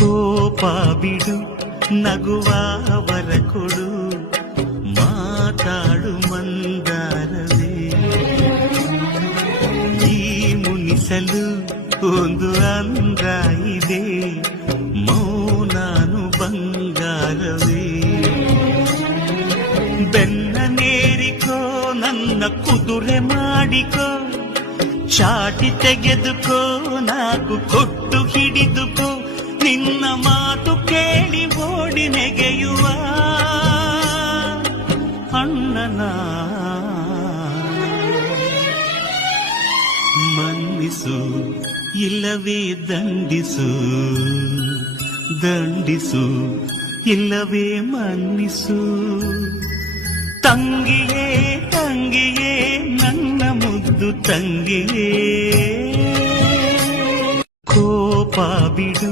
ಕೋಪ ಬಿಡು ನಗುವವರ ಕೊಡು ಮಾತಾಡು ಮಂದಾರವೇ ಈ ಮುನಿಸಲು ಒಂದು ಅಂದ ಇದೆ ಮೌನಾನು ಬಂಗಾರವೇ ಬೆನ್ನ ನೇರಿಕೋ ನನ್ನ ಕುದುರೆ ಮಾಡಿಕೋ ಚಾಟಿ ತೆಗೆದುಕೋ ನಾಕು ಕೊಟ್ಟು ಹಿಡಿದುಕೋ ನಿನ್ನ ಮಾತು ಕೇಳಿ ಓಡಿ ನೆಗೆಯುವ ಅಣ್ಣನ ಮನ್ನಿಸು ಇಲ್ಲವೇ ದಂಡಿಸು ದಂಡಿಸು ಇಲ್ಲವೇ ಮನ್ನಿಸು ತಂಗಿಯೇ ತಂಗಿಯೇ ನನ್ನ ಮುದ್ದು ತಂಗಿಯೇ ಕೋಪ ಬಿಡು